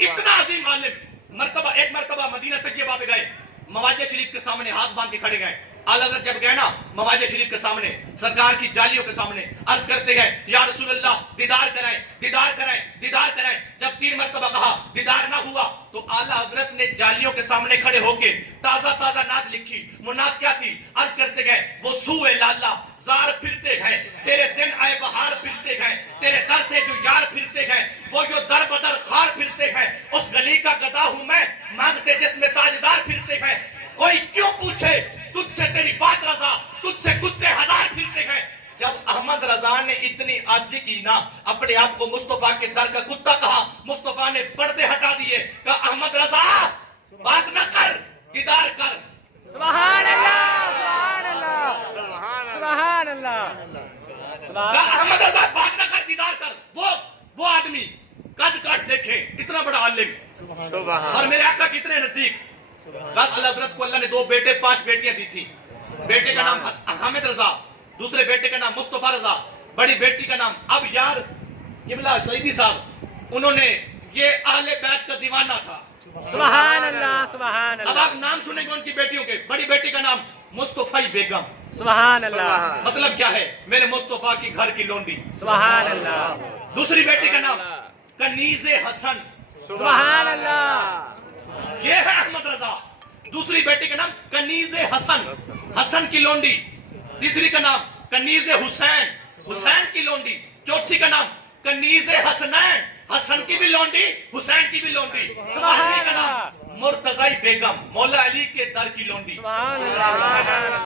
اتنا عظیم عالم ایک مرتبہ مدینہ طیبہ پہ گئے, مواجہ شریف کے سامنے ہاتھ باندھ کے کھڑے گئے. اعلیٰ حضرت جب گئے نا مواجہ شریف کے سامنے, سرکار کی جالیوں کے سامنے عرض کرتے گئے, یا رسول اللہ دیدار کرائیں, دیدار کرائیں, دیدار کرائیں. جب 3 مرتبہ کہا دیدار نہ ہوا تو اعلیٰ حضرت نے جالیوں کے سامنے کھڑے ہو کے تازہ تازہ نعت لکھی. وہ نعت کیا تھی؟ عرض کرتے گئے, وہ سوئے لالا زار پھرتے گئے, تیرے دن آئے بہار پھرتے گئے, تیرے در سے جو یار پھرتے گئے, وہ جو در بدر خار پھرتے گئے, اس گلی کا گدا ہوں میں, مانگتے جس میں تاجدار پھرتے گئے. کوئی کیوں پوچھے تجھ سے تیری بات رضا, تجھ سے کتے ہزار پھرتے گئے. جب احمد رضا نے اتنی عاجزی کی نا, اپنے آپ کو مصطفیٰ کے در کا کتا کہا, مصطفیٰ نے پردے ہٹا دیے, کہا احمد رضا بات نہ کر, دیدار کر. سبحان اللہ, سبحان اللہ, سبحان اللہ. کہا احمد رضا بات نہ کر, دیدار کر. وہ آدمی قد کاٹ دیکھیں, اتنا بڑا عالم اور میرے آقا کتنے نزدیک. اصل حضرت کو اللہ نے 2 بیٹے 5 بیٹیاں دی تھی. بیٹے کا نام حامد رضا, دوسرے بیٹے کا نام مصطفیٰ رضا, بڑی بیٹی کا نام اب یار قبلہ شہیدی صاحب. انہوں نے یہ اہل بیت کا دیوانہ تھا. سبحان اللہ, سبحان اب اللہ, آپ نام سنیں گے ان کی بیٹیوں کے. بڑی بیٹی کا نام مصطفی بیگم, سبحان اللہ, مطلب کیا ہے؟ میرے مصطفیٰ کی گھر کی لونڈی. سبحان اللہ, دوسری بیٹی کا نام کنیز حسن, سبحان اللہ, یہ ہے احمد رضا. دوسری بیٹی کا نام کنیز حسن, حسن کی لونڈی. تیسری کا نام کنیز حسین, حسین کی لونڈی. چوتھی کا نام کنیز حسنین, حسن کی بھی لونڈی, حسین کی بھی لونڈی. پانچویں کا نام مرتضی بیگم, مولا علی کے در کی لونڈی. سبحان اللہ.